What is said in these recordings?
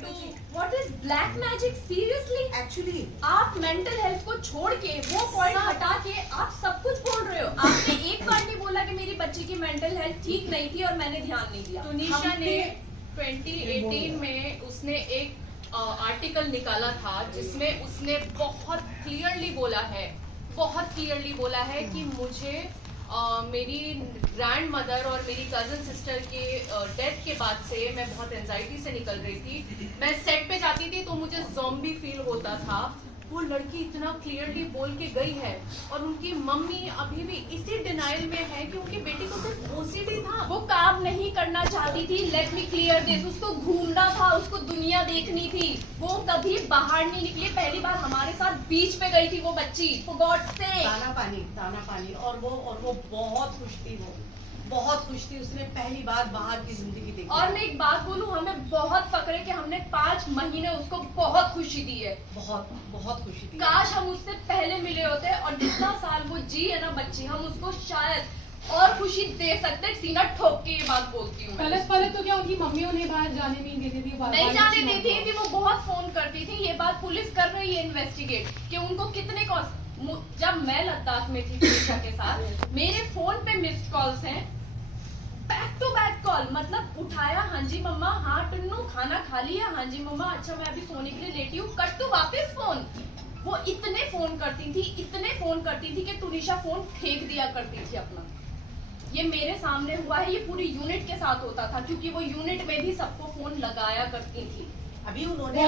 What is black magic? Seriously? Actually, आप mental health को छोड़ के वो पॉइंट हटा के आप सब कुछ बोल रहे हो। आपने एक बार नहीं बोला कि मेरी बच्ची की मेंटल हेल्थ ठीक नहीं थी और मैंने ध्यान नहीं दिया। तुनिशा ने 2018 में उसने एक आर्टिकल निकाला था जिसमें उसने बहुत क्लियरली बोला है कि मुझे मेरी ग्रैंड मदर और मेरी कजन सिस्टर के डेथ के बाद से मैं बहुत एंजाइटी से निकल रही थी। मैं सेट पे जाती थी तो मुझे ज़ॉम्बी फील होता था। वो लड़की इतना क्लियरली बोल के गई है और उनकी मम्मी अभी भी इसी डिनाइल में है कि उनकी बेटी को सिर्फ ओसीडी था। वो काम नहीं करना चाहती थी। Let me clear this. उसको घूमना था, उसको दुनिया देखनी थी। वो कभी बाहर नहीं निकली। पहली बार हमारे साथ बीच पे गई थी वो बच्ची। For God sake. दाना पानी और वो बहुत खुश थी। वो बहुत खुश थी। उसने पहली बार बाहर की जिंदगी देखी। और मैं एक बात बोलूं, हमें बहुत फक्र है कि हमने 5 महीने उसको बहुत खुशी दी है। बहुत खुशी थी। काश हम उससे पहले मिले होते और जितना साल वो जी है ना बच्ची, हम उसको शायद और खुशी दे सकते। सीना ठोक के ये बात बोलती हूँ। पहले तो क्या उनकी मम्मी उन्हें बाहर जाने नहीं देती थी? नहीं जाने देती थी। वो बहुत फोन करती थी। ये बात पुलिस कर रही है इन्वेस्टिगेट कि उनको कितने जब मैं लद्दाख में थी तुनिशा के साथ, मेरे फोन पे मिस्ड कॉल्स हैं, बैक टू बैक कॉल। मतलब उठाया, हाँ जी मम्मा, हाँ टन्नू खाना खा लिया, हाँ जी मम्मा, अच्छा मैं अभी सोने के लिए लेटी हूँ, कट टू वापस फोन। वो इतने फोन करती थी कि तुनिशा फोन फेंक दिया करती थी अपना। ये मेरे सामने हुआ है। ये पूरी यूनिट के साथ होता था क्योंकि वो यूनिट में भी सबको फोन लगाया करती थी। अभी उन्होंने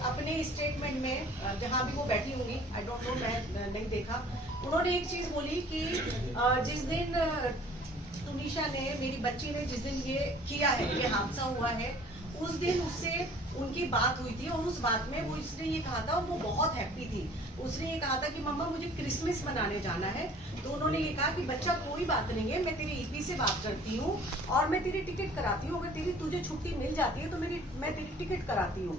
अपने स्टेटमेंट में, जहाँ भी वो बैठी होंगी, आई डोंट नो, मैं नहीं देखा, उन्होंने एक चीज बोली कि जिस दिन तुनिशा ने, मेरी बच्ची ने जिस दिन ये किया है, ये हादसा हुआ है, उस दिन उससे उनकी बात हुई थी और उस बात में वो इसने ये कहा था, वो बहुत हैप्पी थी। उसने ये कहा था कि मम्मा मुझे क्रिसमस मनाने जाना है। तो उन्होंने ये कहा कि बच्चा कोई बात नहीं है, मैं तेरी ईपी से बात करती हूँ और मैं तेरी टिकट कराती हूँ। अगर तुझे छुट्टी मिल जाती है तो मैं तेरी टिकट कराती हूँ।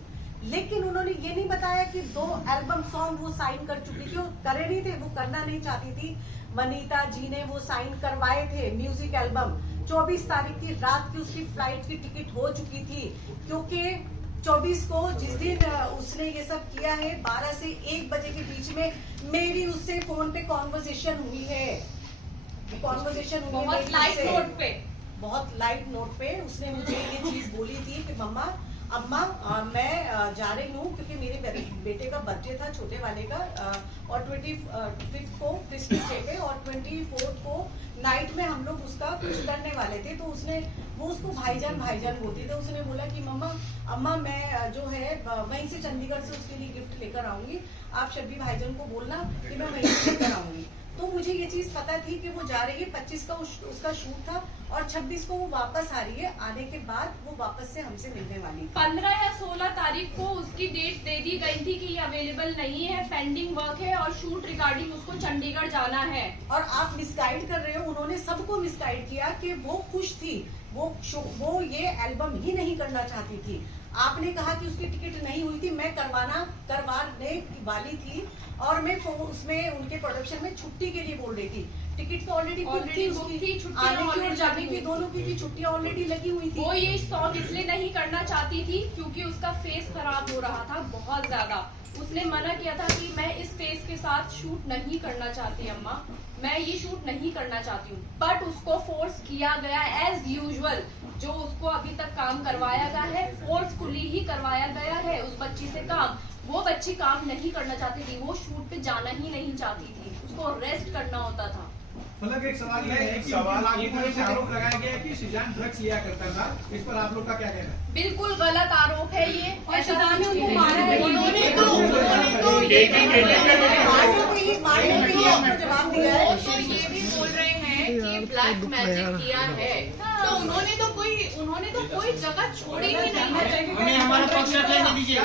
लेकिन उन्होंने ये नहीं बताया कि 2 एल्बम सॉन्ग वो साइन कर चुकी थी। वो करे नहीं थे, वो करना नहीं चाहती थी। वनीता जी ने वो साइन करवाए थे म्यूजिक एल्बम। 24 तारीख की रात की उसकी फ्लाइट की टिकट हो चुकी थी क्योंकि 24 को जिस दिन उसने ये सब किया है, 12 से 1 बजे के बीच में मेरी उससे फोन पे कॉन्वर्सेशन हुई है। बहुत लाइट नोट पे उसने मुझे ये चीज बोली थी कि अम्मा मैं जा रही हूँ क्योंकि मेरे बेटे का बर्थडे था, छोटे वाले का, और 25 को क्रिसमस डे पे और 24 को नाइट में हम लोग उसका कुछ करने वाले थे। तो वो उसको भाईजान बोलती थी। उसने बोला कि अम्मा मैं जो है वहीं से चंडीगढ़ से उसके लिए गिफ्ट लेकर आऊंगी, आप शब्बी भाईजान को बोलना कि मैं वहीं से लेकर आऊंगी। तो मुझे ये चीज पता थी कि वो जा रही है। 25 का उसका शूट था और 26 को वो वापस आ रही है। आने के बाद वो वापस से हमसे मिलने वाली। 15 या 16 तारीख को उसकी डेट दे दी गई थी कि ये अवेलेबल नहीं है, पेंडिंग वर्क है और शूट रिगार्डिंग उसको चंडीगढ़ जाना है। और आप मिसगाइड कर रहे हो। उन्होंने सबको मिसगाइड किया कि वो खुश थी, वो ये एल्बम ही नहीं करना चाहती थी। आपने कहा कि उसकी टिकट नहीं हुई थी, मैं करवाने वाली थी और मैं उसमें उनके प्रोडक्शन में छुट्टी के लिए बोल रही थी। टिकट तो ऑलरेडी बुक थी उसकी, आने की और जाने की दोनों की छुट्टियां ऑलरेडी लगी हुई थी। वो ये सॉन्ग इसलिए नहीं करना चाहती थी क्योंकि उसका फेस खराब हो रहा था बहुत ज्यादा। उसने मना किया था कि मैं इस फेस के साथ शूट नहीं करना चाहती अम्मा, मैं ये शूट नहीं करना चाहती हूँ। बट उसको फोर्स किया गया एज यूजुअल। जो उसको अभी तक काम करवाया गया है, फोर्सफुली ही करवाया गया है उस बच्ची से काम। वो बच्ची काम नहीं करना चाहती थी, वो शूट पे जाना ही नहीं चाहती थी, उसको रेस्ट करना होता था। मतलब एक सवाल ये है कि आपकी तरफ से आरोप लगाया गया है कि शिजान ड्रग्स लिया करता था, इस पर आप लोग का क्या कहना है? बिल्कुल गलत आरोप है ये। ऐसा उनको मारा है। जवाब दिया है। तो ये भी बोल रहे हैं कि ब्लैक मैजिक किया है। तो उन्होंने तो कोई जगह छोड़ी ही नहीं है। हमें हमारा पक्ष रखने दीजिए।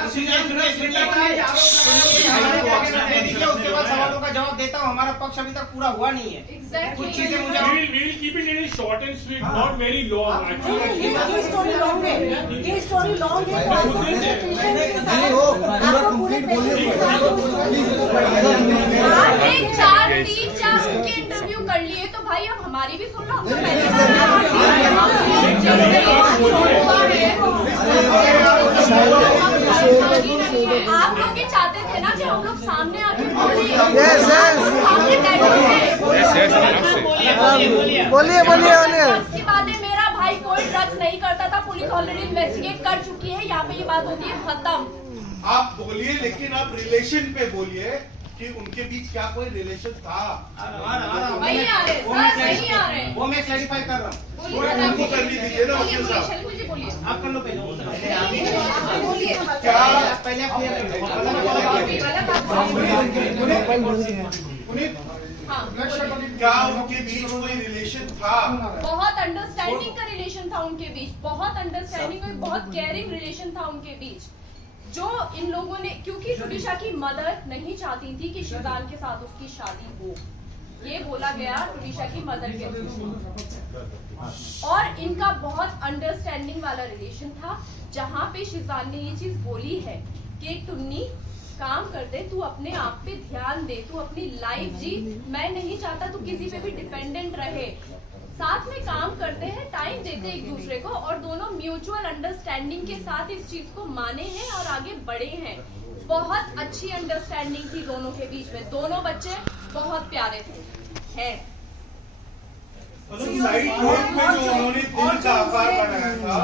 उसके बाद सवालों का जवाब देता हूँ। हमारा पक्ष अभी तक पूरा हुआ नहीं है। Exactly. कुछ चीजें मुझे We will keep it in short and sweet, not very long. Actually, ये स्टोरी लॉन्ग है। आपको पूरे आपने 4 के इंटरव्यू कर लिए तो भाई अब हमारी भी सुन लो। बोलिए बोलिए। उसके बाद में मेरा भाई कोई ड्रग्स नहीं करता था, पुलिस ऑलरेडी इन्वेस्टिगेट कर चुकी है, यहाँ पे ये बात होती है खत्म। आप बोलिए, लेकिन आप रिलेशन पे बोलिए कि उनके बीच क्या कोई रिलेशन था। वही आ रहे सर, वही आ रहे। वो मैं क्लैरिफाई कर रहा हूँ। उनको करनी दीजिए ना वकील साहब। शैलेंद्र जी बोलिए। आप कर लो पहले। क्या पहले आप क्लियर हाँ, क्या उनके बीच कोई रिलेशन था? बहुत अंडरस्टैंडिंग का रिलेशन था उनके बीच, बहुत अंडरस्टैंडिंग और बहुत केयरिंग रिलेशन था उनके बीच, जो इन लोगों ने, क्योंकि टुनिशा की मदर नहीं चाहती थी कि शिजान के साथ उसकी शादी हो, ये बोला गया टुनिशा की मदर के थ्रू, और इनका बहुत अंडरस्टैंडिंग वाला रिलेशन था, जहाँ पे शिजान ने ये चीज बोली है कि टुन्नी काम कर दे, तू अपने आप पे ध्यान दे, तू अपनी लाइफ जी, मैं नहीं चाहता तू किसी पे भी डिपेंडेंट रहे, साथ में काम करते हैं, टाइम देते एक दूसरे को, और दोनों म्यूचुअल अंडरस्टैंडिंग के साथ इस चीज को माने हैं और आगे बढ़े हैं। बहुत अच्छी अंडरस्टैंडिंग थी दोनों के बीच में, दोनों बच्चे बहुत प्यारे थे हैं। साइड नोट में जो उन्होंने दिल का आकार बनाया था,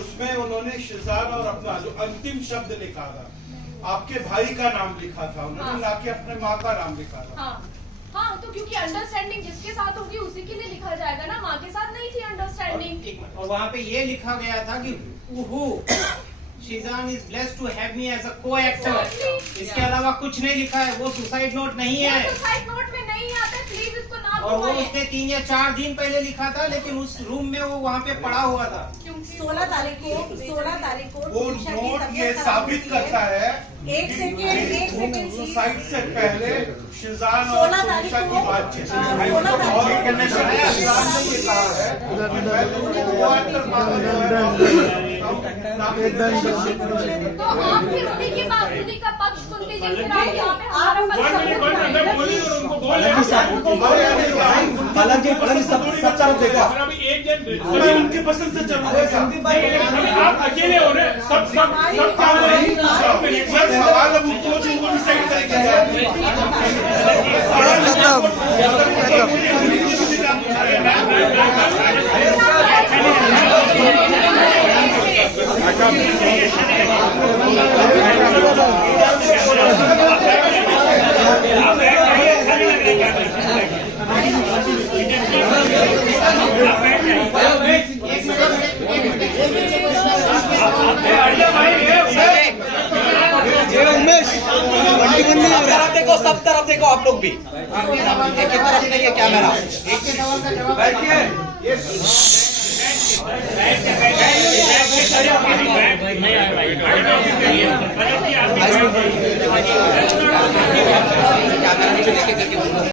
उसमें उन्होंने शिजान और अपना जो अंतिम शब्द लिखा था, आपके भाई का नाम लिखा था उन्होंने, हाँ। ना कि अपने माँ का नाम लिखा था। हाँ, तो क्योंकि अंडरस्टैंडिंग जिसके साथ होगी उसी के लिए लिखा जाएगा ना, माँ के साथ नहीं थी अंडरस्टैंडिंग। और वहाँ पे ये लिखा गया था कि Sheezan is blessed to have me as a co-actor. इसके अलावा कुछ नहीं लिखा है, वो सुसाइड नोट नहीं है, सुसाइड नोट में नहीं आता, प्लीज इसको ना और वो घुमाएं। उसने 3 या 4 दिन पहले लिखा था, लेकिन उस रूम में वो वहाँ पे पड़ा हुआ था। 16 तारीख को वो टुनिशा की नोट तबीयत ये खराब साबित होती है। करता है एक सेकेंड सुसाइड से पहले शिजान और 16 तारीख टुनिशा को की बातचीत 16 तारीख और को शिजान ने ये कहा है कि मैं तुमको को-एक्टर तो आप फिर उन्हीं की बात, उन्हीं का पक्ष सुनते जिन फिर आप यहाँ पे हमारा पक्ष मैं बोली और उनको बोल पलक जी सब तरफ देखा। अभी एक जन अभी उनकी पसंद से चल रहा है अभी आप अकेले हो रहे, सब क्या हो रहे हैं? सर, सवाल अब उनको जिनको डिसाइड करेंगे सब तरफ देखो आप लोग भी, एक ही तरफ नहीं है कैमरा। एक के सवाल का जवाब नहीं